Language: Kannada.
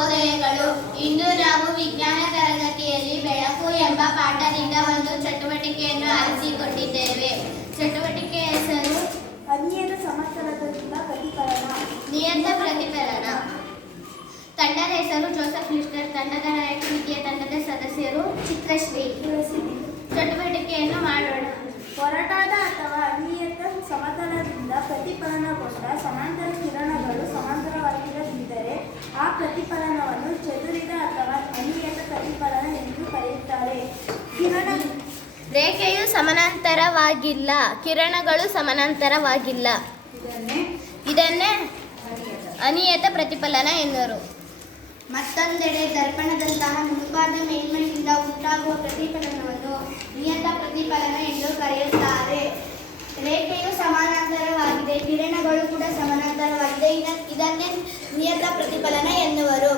ಶುಭೋದಯಗಳು ಇಂದು ನಾವು ವಿಜ್ಞಾನ ತರಗತಿಯಲ್ಲಿ ಬೆಳಕು ಎಂಬ ಪಾಠದಿಂದ ಒಂದು ಚಟುವಟಿಕೆಯನ್ನು ಆರಿಸಿಕೊಂಡಿದ್ದೇವೆ. ಚಟುವಟಿಕೆ ಹೆಸರು ಅನಿಯತ ಸಮತಲದಿಂದ ಪ್ರತಿಫಲನ. ನಿಯತ ಪ್ರತಿಫಲನ. ತಂಡದ ಹೆಸರು ಜೋಸಫ್ ಲಿಸ್ಟರ್ ತಂಡದ ನಾಯಕ ವಿದ್ಯಾ ತಂಡದ ಸದಸ್ಯರು ಚಿತ್ರಶ್ರೀ ತುಳಸಿದಿ ಚಟುವಟಿಕೆಯನ್ನು ಮಾಡೋಣ ಒರಟಾದ ಅಥವಾ ಅನಿಯತ ಸಮತಲದಿಂದ ಪ್ರತಿಫಲನಗೊಂಡ ಸಮಾಂತರ ಕಿರಣಗಳು ಸಮಾಂತರವಾಗಿರದಿದ್ದರೆ ಆ ಪ್ರತಿಫಲನವನ್ನು ಚದುರಿದ ಅಥವಾ ಅನಿಯತ ಪ್ರತಿಫಲನ ಎಂದು ಕರೆಯುತ್ತಾರೆ ಕಿರಣ ರೇಖೆಯು ಸಮಾನಾಂತರವಾಗಿಲ್ಲ. ಕಿರಣಗಳು ಸಮಾನಾಂತರವಾಗಿಲ್ಲ. ಇದನ್ನೇ ಅನಿಯತ ಪ್ರತಿಫಲನ ಎನ್ನುವರು. ಮತ್ತೊಂದೆಡೆ ದರ್ಪಣದಂತಹ ಮುಂಪಾದ ಮೇಲ್ಮೈಯಿಂದ ಉಂಟಾಗುವ ಪ್ರತಿಫಲನವನ್ನು ನಿಯತ ಪ್ರತಿಫಲನ ಎಂದು ಕರೆಯುತ್ತಾರೆ. ರೇಖೆಯು ಸಮಾನಾಂತರವಾಗಿದೆ. ಕಿರಣಗಳು ಕೂಡ ಸಮಾನಾಂತರವಾಗಿದೆ. ಇದ- ಇದನ್ನೇ ನಿಯತ ಪ್ರತಿಫಲನ ಎನ್ನುವರು.